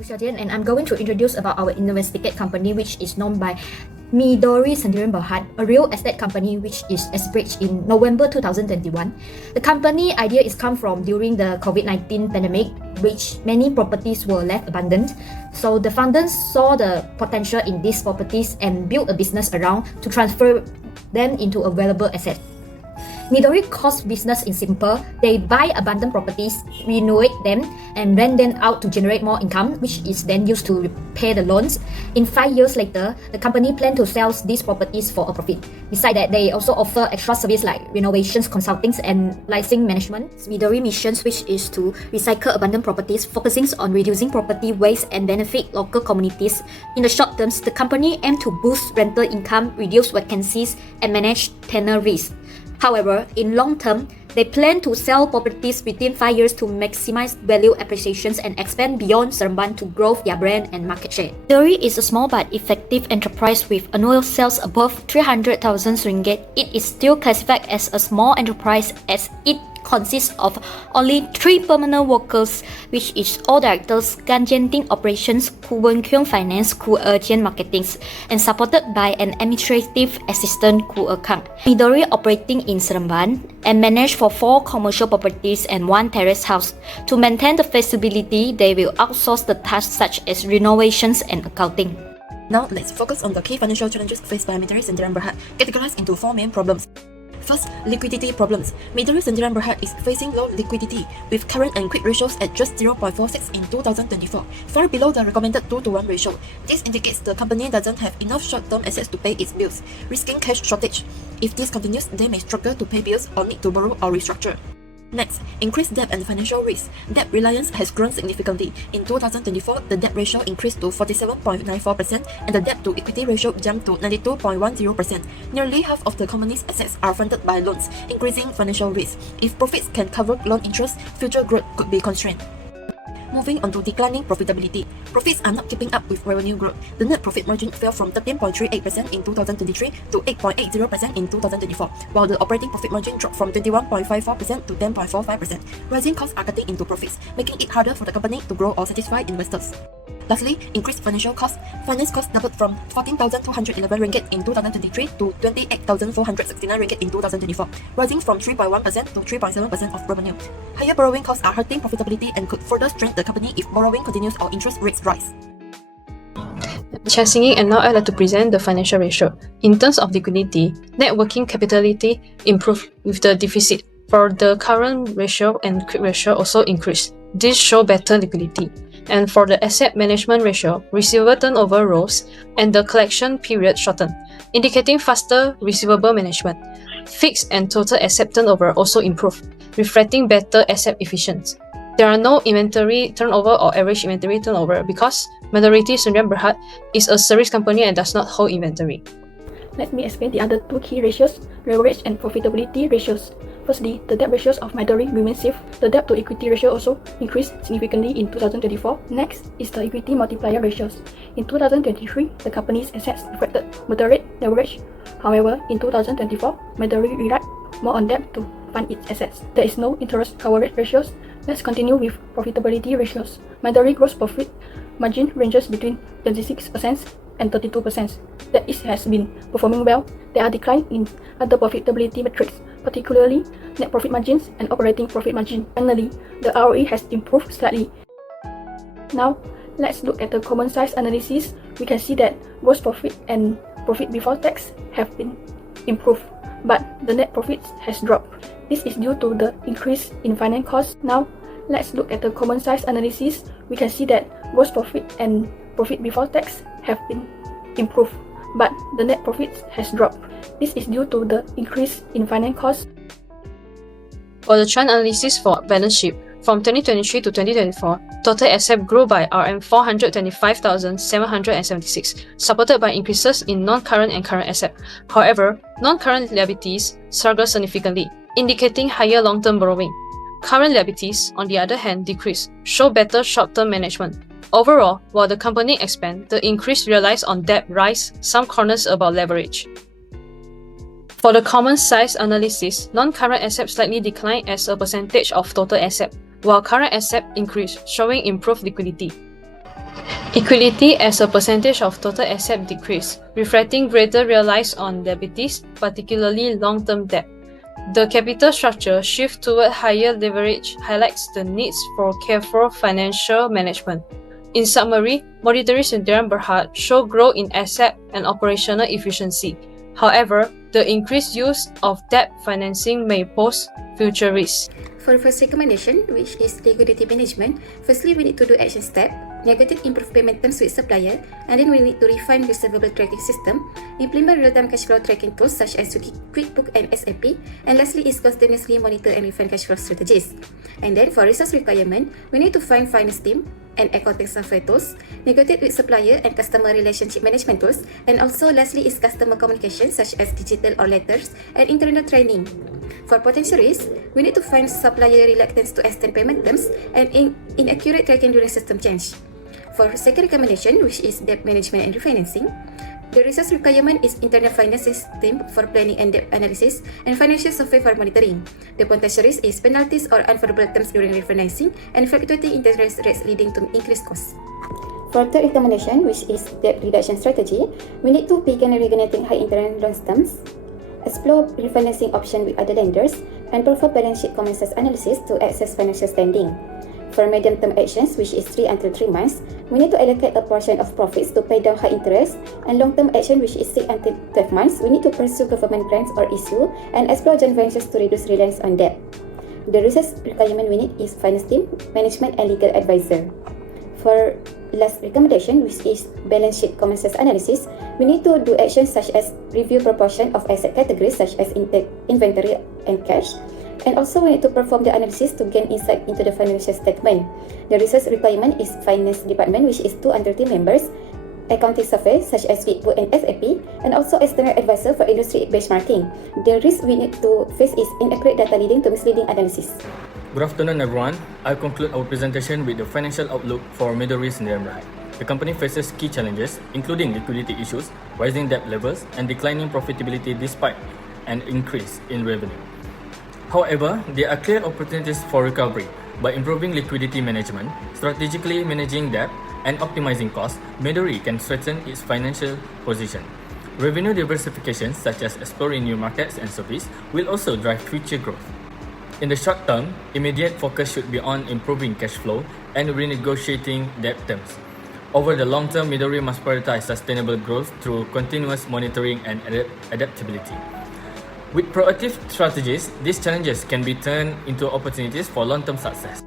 And I'm going to introduce about our investigate company, which is known by Midory Berhad, a real estate company which is established in November 2021. The company idea is come from during the COVID-19 pandemic, which many properties were left abandoned. So the founders saw the potential in these properties and built a business around to transfer them into a valuable asset. Midory cost business in simple. They buy abandoned properties, renovate them, and rent them out to generate more income, which is then used to repay the loans. In 5 years later, the company plan to sell these properties for a profit. Besides that, they also offer extra service like renovations, consulting, and licensing management. Midory missions, which is to recycle abandoned properties, focusing on reducing property waste and benefit local communities. In the short term, the company aims to boost rental income, reduce vacancies, and manage tenant risk. However, in long term, they plan to sell properties within 5 years to maximize value appreciations and expand beyond Seremban to grow their brand and market share. Midory is a small but effective enterprise with annual sales above 300,000 ringgit. It is still classified as a small enterprise as it consists of only 3 permanent workers, which is all directors, Ganjian operations, Kuwen Kyung finance, Ku Erjian marketing, and supported by an administrative assistant, Ku Kang. Midory operating in Seremban and managed for 4 commercial properties and 1 terrace house. To maintain the feasibility, they will outsource the tasks such as renovations and accounting. Now let's focus on the key financial challenges faced by Midory Berhad, categorized into 4 main problems. First, liquidity problems. Midory Berhad is facing low liquidity, with current and quick ratios at just 0.46 in 2024, far below the recommended 2:1 ratio. This indicates the company doesn't have enough short-term assets to pay its bills, risking cash shortage. If this continues, they may struggle to pay bills or need to borrow or restructure. Next, increased debt and financial risk. Debt reliance has grown significantly. In 2024, the debt ratio increased to 47.94% and the debt to equity ratio jumped to 92.10%. Nearly half of the company's assets are funded by loans, increasing financial risk. If profits can cover loan interest, future growth could be constrained. Moving on to declining profitability. Profits are not keeping up with revenue growth. The net profit margin fell from 13.38% in 2023 to 8.80% in 2024, while the operating profit margin dropped from 21.54% to 10.45%. Rising costs are cutting into profits, making it harder for the company to grow or satisfy investors. Lastly, increased financial costs. Finance costs doubled from 14,211 ringgit in 2023 to 28,469 ringgit in 2024, rising from 3.1% to 3.7% of revenue. Higher borrowing costs are hurting profitability and could further strain the company if borrowing continues or interest rates rise. Chia Singing, and now I'd like to present the financial ratio. In terms of liquidity, net working capitality improved with the deficit. For the current ratio and quick ratio also increased. This show better liquidity. And for the asset management ratio, receivable turnover rose and the collection period shortened, indicating faster receivable management. Fixed and total asset turnover also improved, reflecting better asset efficiency. There are no inventory turnover or average inventory turnover because majority Berhad is a service company and does not hold inventory. Let me explain the other 2 key ratios, leverage and profitability ratios. Firstly, the debt ratios of Midory remain safe. The debt to equity ratio also increased significantly in 2024. Next is the equity multiplier ratios. In 2023, the company's assets reflected moderate leverage. However, in 2024, Midory relied more on debt to fund its assets. There is no interest coverage ratios. Let's continue with profitability ratios. Midory gross profit margin ranges between 26% and 32%. That it has been performing well. There are declines in other profitability metrics, particularly net profit margins and operating profit margin. Finally, the ROE has improved slightly. Now, let's look at the common size analysis. We can see that gross profit and profit before tax have been improved, but the net profit has dropped. This is due to the increase in finance costs. Now, let's look at the common size analysis. We can see that gross profit and profit before tax have been improved, but the net profit has dropped. This is due to the increase in finance costs. For the trend analysis for balance sheet, from 2023 to 2024, total assets grew by Rm 425,776, supported by increases in non-current and current assets. However, non-current liabilities struggled significantly, indicating higher long-term borrowing. Current liabilities, on the other hand, decreased, show better short-term management. Overall, while the company expands, the increase relies on debt rise, some corners about leverage. For the common size analysis, non-current assets slightly declined as a percentage of total assets, while current assets increased, showing improved liquidity. Equity as a percentage of total asset decreased, reflecting greater reliance on liabilities, particularly long-term debt. The capital structure shift toward higher leverage highlights the needs for careful financial management. In summary, Midory Sdn Bhd show growth in asset and operational efficiency. However, the increased use of debt financing may pose future risks. For the first recommendation, which is liquidity management, firstly we need to do action step, negotiate improved payment terms with supplier, and then we need to refine receivable tracking system, implement real-time cash flow tracking tools such as QuickBook and SAP, and lastly is continuously monitor and refine cash flow strategies. And then for resource requirement, we need to find finance team and accounting software tools, negotiate with supplier and customer relationship management tools, and also lastly is customer communication such as digital or letters and internal training. For potential risks, we need to find supplier reluctance to extend payment terms and inaccurate tracking during system change. For second recommendation, which is debt management and refinancing, the resource requirement is internal finance system for planning and debt analysis and financial software for monitoring. The potential risk is penalties or unfavorable terms during refinancing and fluctuating interest rates leading to increased costs. For third recommendation, which is debt reduction strategy, we need to begin renegotiating high interest loan terms, explore refinancing options with other lenders, and perform balance sheet common sense analysis to assess financial standing. For medium-term actions, which is 3 until 3 months, we need to allocate a portion of profits to pay down high interest, and long-term action, which is 6 until 12 months, we need to pursue government grants or issue and explore joint ventures to reduce reliance on debt. The resource requirement we need is finance team, management, and legal advisor. For last recommendation, which is balance sheet common sense analysis, we need to do actions such as review proportion of asset categories such as inventory and cash, and also we need to perform the analysis to gain insight into the financial statement. The resource requirement is finance department, which is 2 until 3 members, accounting software such as QuickBook and SAP, and also external advisor for industry benchmarking. The risk we need to face is inaccurate data leading to misleading analysis. Good afternoon, everyone. I'll conclude our presentation with the financial outlook for Midory Sdn Bhd. The company faces key challenges, including liquidity issues, rising debt levels, and declining profitability despite an increase in revenue. However, there are clear opportunities for recovery. By improving liquidity management, strategically managing debt, and optimizing costs, Midory can strengthen its financial position. Revenue diversification, such as exploring new markets and services, will also drive future growth. In the short term, immediate focus should be on improving cash flow and renegotiating debt terms. Over the long term, Midory must prioritize sustainable growth through continuous monitoring and adaptability. With proactive strategies, these challenges can be turned into opportunities for long-term success.